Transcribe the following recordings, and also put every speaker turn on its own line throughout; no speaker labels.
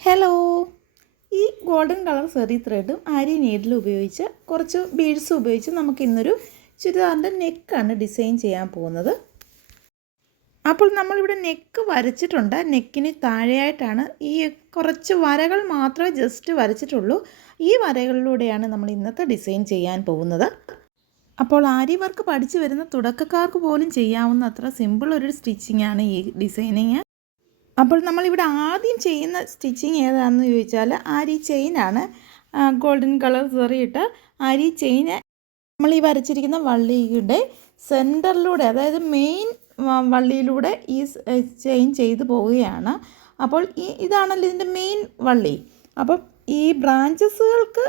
Hello ഈ golden colour സെറി ത്രെഡും ആരി നീഡിലും ഉപയോഗിച്ച് കുറച്ച് ബീഡ്സ് ഉപയോഗിച്ച് നമുക്ക് ഇന്നൊരു ചുരിദാറിന്റെ നെക്കാണ് ഡിസൈൻ ചെയ്യാൻ പോകുന്നത്. അപ്പോൾ നമ്മളിവിടെ നെക്ക് വരച്ചിട്ടുണ്ട്. നെക്കിന് താഴെയായിട്ടാണ് ഈ കുറച്ച് വരകൾ മാത്രമേ ജസ്റ്റ് വരച്ചിട്ടുള്ളൂ. ഈ വരകളിലൂടെയാണ് നമ്മൾ ഇന്നത്തെ ഡിസൈൻ ചെയ്യാൻ പോകുന്നത്. അപ്പോൾ ആരി വർക്ക് പഠിച്ചു വരുന്ന തുടക്കക്കാർക്ക് പോലും ചെയ്യാവുന്ന അത്ര സിമ്പിൾ ഒരു സ്റ്റിച്ചിങ്ങാണ് ഈ ഡിസൈനിങ് അപ്പോൾ നമ്മളിവിടെ ആദ്യം ചെയ്യുന്ന സ്റ്റിച്ചിങ് ഏതാണെന്ന് ചോദിച്ചാൽ ആരി ചെയിനാണ് ഗോൾഡൻ കളർ സെറിയിട്ട് ആരി ചെയിന് നമ്മൾ ഈ വരച്ചിരിക്കുന്ന വള്ളിയുടെ സെന്ററിലൂടെ അതായത് മെയിൻ വള്ളിയിലൂടെ ഈ ചെയിൻ ചെയ്തു പോവുകയാണ്. അപ്പോൾ ഈ ഇതാണല്ലോ ഇതിന്റെ മെയിൻ വള്ളി. അപ്പം ഈ ബ്രാഞ്ചസുകൾക്ക്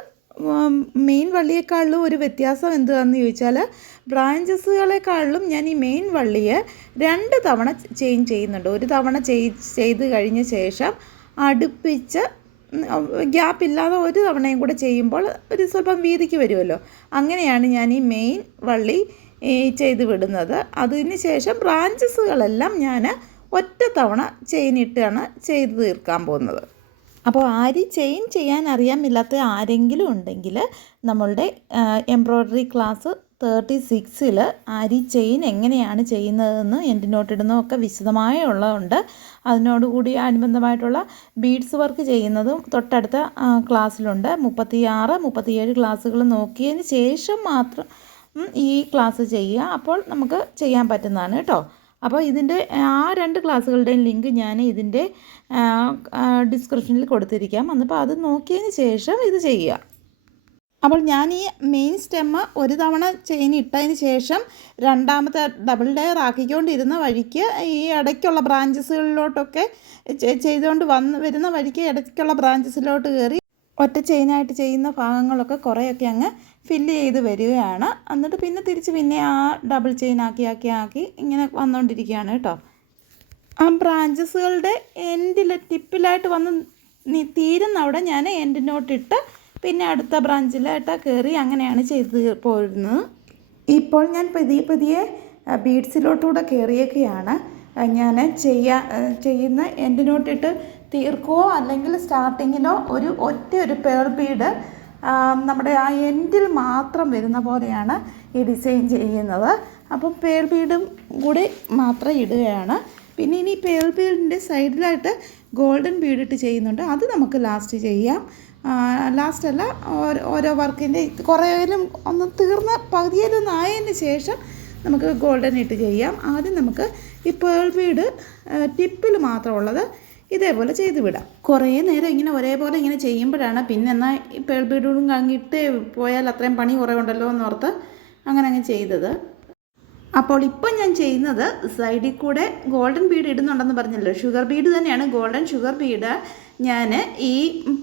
മെയിൻ വള്ളിയേക്കാളിലും ഒരു വ്യത്യാസം എന്തുവാന്ന് ചോദിച്ചാൽ ബ്രാഞ്ചസുകളെക്കാളിലും ഞാൻ ഈ മെയിൻ വള്ളിയെ രണ്ട് തവണ ചെയിൻ ചെയ്യുന്നുണ്ട്. ഒരു തവണ ചെയ് ചെയ്ത് കഴിഞ്ഞ ശേഷം അടുപ്പിച്ച് ഗ്യാപ്പ് ഇല്ലാതെ ഒരു തവണയും കൂടെ ചെയ്യുമ്പോൾ ഒരു സ്വല്പം വീതിക്ക് വരുമല്ലോ. അങ്ങനെയാണ് ഞാൻ ഈ മെയിൻ വള്ളി ചെയ്ത് വിടുന്നത്. അതിന് ശേഷം ബ്രാഞ്ചസുകളെല്ലാം ഞാൻ ഒറ്റ തവണ ചെയിനിട്ടാണ് ചെയ്ത് തീർക്കാൻ പോകുന്നത്. അപ്പോൾ ആരി ചെയിൻ ചെയ്യാൻ അറിയാമില്ലാത്ത ആരെങ്കിലും ഉണ്ടെങ്കിൽ നമ്മളുടെ എംബ്രോയ്ഡറി ക്ലാസ് തേർട്ടി സിക്സിൽ ആരി ചെയിൻ എങ്ങനെയാണ് ചെയ്യുന്നതെന്ന് എന്റെ നോട്ടിടുന്നതൊക്കെ വിശദമായ ഉള്ളതുണ്ട്. അതിനോടുകൂടി അനുബന്ധമായിട്ടുള്ള ബീഡ്സ് വർക്ക് ചെയ്യുന്നതും തൊട്ടടുത്ത ക്ലാസ്സിലുണ്ട് മുപ്പത്തി ആറ് മുപ്പത്തിയേഴ് ക്ലാസ്സുകൾ നോക്കിയതിന് ശേഷം മാത്രം ഈ ക്ലാസ് ചെയ്യുക. അപ്പോൾ നമുക്ക് ചെയ്യാൻ പറ്റുന്നതാണ് കേട്ടോ. അപ്പോൾ ഇതിന്റെ ആ രണ്ട് ക്ലാസ്സുകളുടെയും ലിങ്ക് ഞാൻ ഇതിന്റെ ഡിസ്ക്രിപ്ഷനിൽ കൊടുത്തിരിക്കാം. എന്നിപ്പോൾ അത് നോക്കിയതിന് ശേഷം ഇത് ചെയ്യുക. അപ്പോൾ ഞാൻ ഈ മെയിൻ സ്റ്റെമ്മ് ഒരു തവണ ചെയിൻ ഇട്ടതിന് ശേഷം രണ്ടാമത്തെ ഡബിൾ ലെയർ ആക്കിക്കൊണ്ടിരുന്ന വഴിക്ക് ഈ ഇടയ്ക്കുള്ള ബ്രാഞ്ചസുകളിലോട്ടൊക്കെ ചെയ്തുകൊണ്ട് വന്ന് വരുന്ന വഴിക്ക് ഇടയ്ക്കുള്ള ബ്രാഞ്ചസിലോട്ട് കയറി ഒറ്റ ചെയിനായിട്ട് ചെയ്യുന്ന ഭാഗങ്ങളൊക്കെ കുറേയൊക്കെ അങ്ങ് ഫില്ല് ചെയ്ത് വരികയാണ്. എന്നിട്ട് പിന്നെ തിരിച്ച് പിന്നെ ആ ഡബിൾ ചെയിൻ ആക്കി ആക്കി ആക്കി ഇങ്ങനെ വന്നുകൊണ്ടിരിക്കുകയാണ് കേട്ടോ. ആ ബ്രാഞ്ചസുകളുടെ എൻഡിൽ ടിപ്പിലായിട്ട് വന്ന് തീരുന്ന അവിടെ ഞാൻ എൻഡ് നോട്ടിട്ട് പിന്നെ അടുത്ത ബ്രാഞ്ചിലായിട്ട് കയറി അങ്ങനെയാണ് ചെയ്ത് പോയിരുന്നത് ഇപ്പോൾ ഞാൻ പതിയെ പതിയെ ബീഡ്സിലോട്ടുകൂടെ കയറിയൊക്കെയാണ് ഞാൻ ചെയ്യാ ചെയ്യുന്ന എൻഡ് നോട്ടിട്ട് തീർക്കുമോ അല്ലെങ്കിൽ സ്റ്റാർട്ടിങ്ങിലോ ഒരു ഒറ്റ ഒരു പേൾ ബീഡ് നമ്മുടെ ആ എൻഡിൽ മാത്രം വരുന്ന പോലെയാണ് ഈ ഡിസൈൻ ചെയ്യുന്നത്. അപ്പം പേൾ ബീഡും കൂടി മാത്രം ഇടുകയാണ്. പിന്നെ ഇനി പേൾ ബീഡിന്റെ സൈഡിലായിട്ട് ഗോൾഡൻ ബീഡ് ചെയ്യുന്നുണ്ട്. അത് നമുക്ക് ലാസ്റ്റ് ചെയ്യാം. ലാസ്റ്റ് അല്ല ഓരോ വർക്കിന്റെ കുറേയിലും ഒന്ന് തീർന്ന പകുതിയിലൊന്നായതിന് ശേഷം നമുക്ക് ഗോൾഡൻ ഇട്ട് ചെയ്യാം. ആദ്യം നമുക്ക് ഈ പേൾ ബീഡ് ടിപ്പിൽ മാത്രമുള്ളത് ഇതേപോലെ ചെയ്ത് വിടാം. കുറേ നേരം ഇങ്ങനെ ഒരേപോലെ ഇങ്ങനെ ചെയ്യുമ്പോഴാണ് പിന്നെ എന്നാൽ ഈ പേൾ ബീഡും കങ്ങിട്ട് പോയാൽ അത്രയും പണി കുറേ ഉണ്ടല്ലോ എന്നോർത്ത് അങ്ങനെ അങ്ങ് ചെയ്തത്. അപ്പോൾ ഇപ്പം ഞാൻ ചെയ്യുന്നത് സൈഡിൽ കൂടെ ഗോൾഡൻ ബീഡ് ഇടുന്നുണ്ടെന്ന് പറഞ്ഞല്ലോ. ഷുഗർ ബീഡ് തന്നെയാണ്. ഗോൾഡൻ ഷുഗർ ബീഡ് ഞാൻ ഈ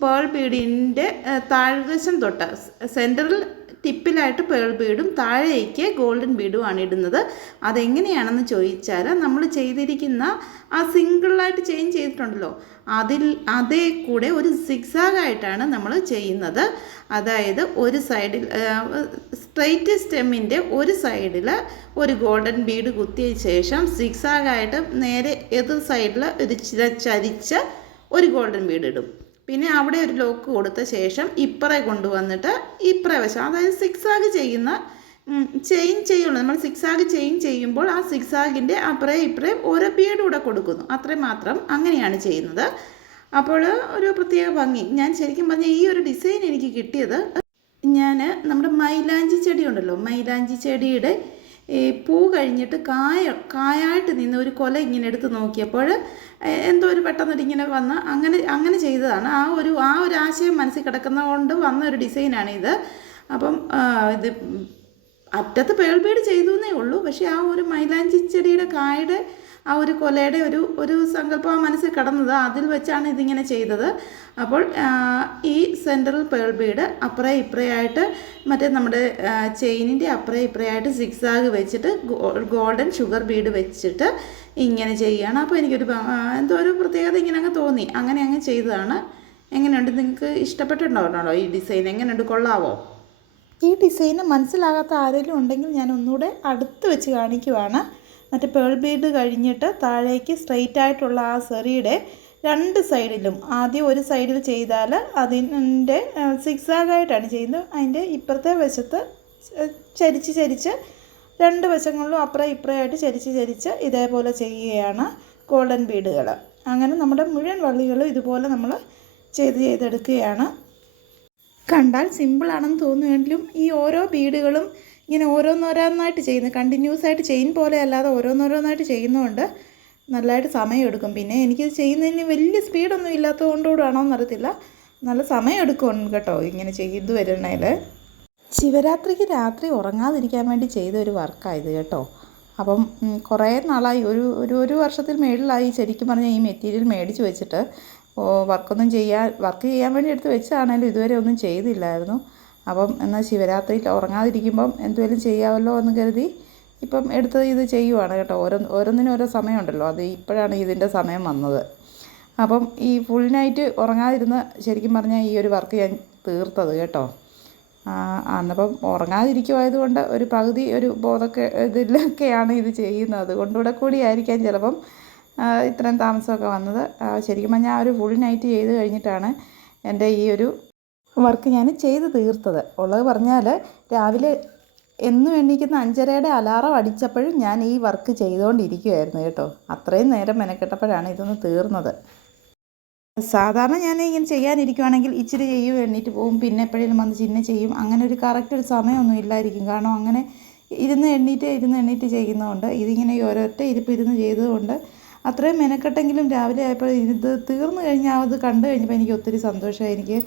പേൾ ബീഡിന്റെ താഴ്വശം തൊട്ട് സെന്ററിൽ ടിപ്പിലായിട്ട് പേൾ ബീഡും താഴേക്ക് ഗോൾഡൻ ബീഡുമാണ് ഇടുന്നത്. അതെങ്ങനെയാണെന്ന് ചോദിച്ചാൽ നമ്മൾ ചെയ്തിരിക്കുന്ന ആ സിംഗിളായിട്ട് ചെയിൻ ചെയ്തിട്ടുണ്ടല്ലോ. അതിൽ അതേ കൂടെ ഒരു സിക്സാഗായിട്ടാണ് നമ്മൾ ചെയ്യുന്നത്. അതായത് ഒരു സൈഡിൽ സ്ട്രെയിറ്റ് സ്റ്റെമ്മിന്റെ ഒരു സൈഡിൽ ഒരു ഗോൾഡൻ ബീഡ് കുത്തിയ ശേഷം സിക്സാഗായിട്ട് നേരെ എതിർ സൈഡിൽ ഒരു ചരിച്ച് ഒരു ഗോൾഡൻ ബീഡ് ഇടും. പിന്നെ അവിടെ ഒരു ലോക്ക് കൊടുത്ത ശേഷം ഇപ്പറേ കൊണ്ടുവന്നിട്ട് ഇപ്പറേ വശം അതായത് സിക്സ് ആഗ് ചെയ്യുന്ന ചെയിൻ ചെയ്യുള്ളൂ. നമ്മൾ സിക്സ് ആഗ് ചെയിൻ ചെയ്യുമ്പോൾ ആ സിക്സ് ആഗിന്റെ അപ്പറേ ഇപ്പറേ ഓരോ ബീഡ് കൂടെ കൊടുക്കുന്നു. അത്രയും മാത്രം അങ്ങനെയാണ് ചെയ്യുന്നത്. അപ്പോൾ ഒരു പ്രത്യേക ഭംഗി. ഞാൻ ശരിക്കും പറഞ്ഞാൽ ഈ ഒരു ഡിസൈൻ എനിക്ക് കിട്ടിയത് ഞാൻ നമ്മുടെ മൈലാഞ്ചി ചെടി ഉണ്ടല്ലോ. മൈലാഞ്ചി ചെടിയുടെ പൂ കഴിഞ്ഞിട്ട് കായ കായായിട്ട് നിന്ന് ഒരു കൊല ഇങ്ങനെ എടുത്ത് നോക്കിയപ്പോൾ എന്തോ ഒരു പെട്ടെന്നൊരു ഇങ്ങനെ വന്ന് അങ്ങനെ അങ്ങനെ ചെയ്തതാണ്. ആ ഒരു ആ ഒരു ആശയം മനസ്സിൽ കിടക്കുന്ന കൊണ്ട് വന്ന ഒരു ഡിസൈനാണ് ഇത്. അപ്പം ഇത് അറ്റത്ത് പേൾബേഡ് ചെയ്തു എന്നേ ഉള്ളൂ. പക്ഷേ ആ ഒരു മൈലാഞ്ചി ചെടിയുടെ കായുടെ ആ ഒരു കൊലയുടെ ഒരു ഒരു സങ്കല്പം ആ മനസ്സിൽ കടന്നത് അതിൽ വെച്ചാണ് ഇതിങ്ങനെ ചെയ്തത്. അപ്പോൾ ഈ സെൻട്രൽ പേൾ ബീഡ് അപ്പുറേ ഇപ്പുറയായിട്ട് മറ്റേ നമ്മുടെ ചെയിനിന്റെ അപ്പുറേ ഇപ്പുറയായിട്ട് സിക്സാഗ് വെച്ചിട്ട് ഗോൾഡൻ ഷുഗർ ബീഡ് വെച്ചിട്ട് ഇങ്ങനെ ചെയ്യുകയാണ്. അപ്പോൾ എനിക്കൊരു എന്തോ ഒരു പ്രത്യേകത ഇങ്ങനെ അങ്ങ് തോന്നി. അങ്ങനെ അങ്ങ് ചെയ്തതാണ്. എങ്ങനെയുണ്ട്? നിങ്ങൾക്ക് ഇഷ്ടപ്പെട്ടിട്ടുണ്ടോ ഈ ഡിസൈൻ എങ്ങനെയുണ്ട്? കൊള്ളാവോ? ഈ ഡിസൈന് മനസ്സിലാകാത്ത ആരെങ്കിലും ഉണ്ടെങ്കിൽ ഞാൻ ഒന്നുകൂടെ അടുത്ത് വെച്ച് കാണിക്കുവാണ്. മറ്റേ പേൾ ബീഡ് കഴിഞ്ഞിട്ട് താഴേക്ക് സ്ട്രെയിറ്റ് ആയിട്ടുള്ള ആ സെറിയുടെ രണ്ട് സൈഡിലും ആദ്യം ഒരു സൈഡിൽ ചെയ്താൽ അതിന്റെ സിക്സാഗായിട്ടാണ് ചെയ്യുന്നത്. അതിന്റെ ഇപ്പുറത്തെ വശത്ത് ചരിച്ച് ചരിച്ച് രണ്ട് വശങ്ങളിലും അപ്പുറം ഇപ്പുറമായിട്ട് ചരിച്ച് ചരിച്ച് ഇതേപോലെ ചെയ്യുകയാണ് ഗോൾഡൻ ബീഡുകൾ അങ്ങനെ നമ്മുടെ മുഴുവൻ വള്ളികളും ഇതുപോലെ നമ്മൾ ചെയ്ത് ചെയ്തെടുക്കുകയാണ്. കണ്ടാൽ സിമ്പിളാണെന്ന് തോന്നുമെങ്കിലും ഈ ഓരോ ബീഡുകളും ഇങ്ങനെ ഓരോന്നോരോന്നായിട്ട് ചെയ്യുന്നത് കണ്ടിന്യൂസ് ആയിട്ട് ചെയിൻ പോലെ അല്ലാതെ ഓരോന്നോരോന്നായിട്ട് ചെയ്യുന്നതുകൊണ്ട് നല്ലതായിട്ട് സമയമെടുക്കും പിന്നെ എനിക്കിത് ചെയ്യുന്നതിന് വലിയ സ്പീഡൊന്നും ഇല്ലാത്തത് കൊണ്ടുകൂടാണോ എന്നറിയത്തില്ല. നല്ല സമയമെടുക്കും കേട്ടോ ഇങ്ങനെ ചെയ്തു വരുന്നതിൽ ശിവരാത്രിക്ക് രാത്രി ഉറങ്ങാതിരിക്കാൻ വേണ്ടി ചെയ്ത ഒരു വർക്കായത് കേട്ടോ. അപ്പം കുറേ നാളായി. ഒരു ഒരു ഒരു വർഷത്തിൽ മേളിലായി ശരിക്കും പറഞ്ഞാൽ ഈ മെറ്റീരിയൽ മേടിച്ച് വെച്ചിട്ട്. വർക്കൊന്നും ചെയ്യാൻ വർക്ക് ചെയ്യാൻ വേണ്ടി എടുത്ത് വെച്ചാണേലും ഇതുവരെ ഒന്നും ചെയ്തില്ലായിരുന്നു. അപ്പം എന്നാൽ ശിവരാത്രിയിൽ ഉറങ്ങാതിരിക്കുമ്പം എന്തുവേലും ചെയ്യാമല്ലോ എന്ന് കരുതി ഇപ്പം എടുത്തത് ഇത് ചെയ്യുവാണ് കേട്ടോ. ഓരോ ഓരോന്നിനും ഓരോ സമയമുണ്ടല്ലോ. അത് ഇപ്പോഴാണ് ഇതിന്റെ സമയം വന്നത്. അപ്പം ഈ ഫുൾ നൈറ്റ് ഉറങ്ങാതിരുന്ന് ശരിക്കും പറഞ്ഞാൽ ഈ ഒരു വർക്ക് ഞാൻ തീർത്തത് കേട്ടോ. അന്നപ്പം ഉറങ്ങാതിരിക്കുമായതുകൊണ്ട് ഒരു പകുതി ഒരു ബോധമൊക്കെ ഇതിലൊക്കെയാണ് ഇത് ചെയ്യുന്നത്. അതുകൊണ്ടുകൂടെ കൂടി ആയിരിക്കാം ചിലപ്പം ഇത്രയും താമസമൊക്കെ വന്നത്. ശരിക്കും പറഞ്ഞാൽ ഒരു ഫുൾ നൈറ്റ് ചെയ്ത് കഴിഞ്ഞിട്ടാണ് എന്റെ ഈ ഒരു വർക്ക് ഞാൻ ചെയ്ത് തീർത്തത്. ഉള്ളത് പറഞ്ഞാൽ രാവിലെ എന്നും എണീക്കുന്ന അഞ്ചരയുടെ അലാറം അടിച്ചപ്പോഴും ഞാൻ ഈ വർക്ക് ചെയ്തുകൊണ്ടിരിക്കുമായിരുന്നു കേട്ടോ. അത്രയും നേരം മെനക്കെട്ടപ്പോഴാണ് ഇതൊന്ന് തീർന്നത്. സാധാരണ ഞാൻ ഇങ്ങനെ ചെയ്യാനിരിക്കുവാണെങ്കിൽ ഇച്ചിരി ചെയ്യും എണ്ണീറ്റ് പോവും പിന്നെ എപ്പോഴേലും വന്ന് ചിന്ന ചെയ്യും. അങ്ങനെ ഒരു കറക്റ്റ് ഒരു സമയമൊന്നും ഇല്ലായിരിക്കും. കാരണം അങ്ങനെ ഇരുന്ന് എണ്ണീറ്റ് ഇരുന്ന് എണ്ണീറ്റ് ചെയ്യുന്നതുകൊണ്ട് ഇതിങ്ങനെ ഓരോരുത്തർ ഇരിപ്പ് ഇരുന്ന് ചെയ്തതുകൊണ്ട് അത്രയും മെനക്കെട്ടെങ്കിലും രാവിലെ ആയപ്പോൾ ഇത് തീർന്നു കഴിഞ്ഞാൽ അത് കണ്ടു കഴിഞ്ഞപ്പോൾ എനിക്ക് ഒത്തിരി സന്തോഷമായി. എനിക്ക്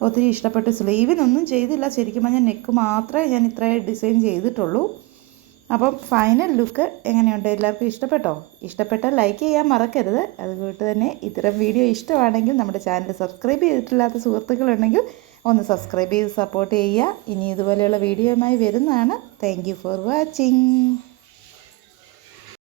ഒത്തിരി ഇഷ്ടപ്പെട്ടു സ്ലീവിനൊന്നും ചെയ്തില്ല. ശരിക്കും പറഞ്ഞാൽ നെക്ക് മാത്രമേ ഞാൻ ഇത്രയും ഡിസൈൻ ചെയ്തിട്ടുള്ളൂ. അപ്പം ഫൈനൽ ലുക്ക് എങ്ങനെയുണ്ട്? എല്ലാവർക്കും ഇഷ്ടപ്പെട്ടോ? ഇഷ്ടപ്പെട്ടാൽ ലൈക്ക് ചെയ്യാൻ മറക്കരുത്. അതുകൊണ്ട് തന്നെ ഇത്തരം വീഡിയോ ഇഷ്ടമാണെങ്കിൽ നമ്മുടെ ചാനൽ സബ്സ്ക്രൈബ് ചെയ്തിട്ടില്ലാത്ത സുഹൃത്തുക്കളുണ്ടെങ്കിൽ ഒന്ന് സബ്സ്ക്രൈബ് ചെയ്ത് സപ്പോർട്ട് ചെയ്യുക. ഇനി ഇതുപോലെയുള്ള വീഡിയോയുമായി വരുന്നതാണ്. Thank for watching.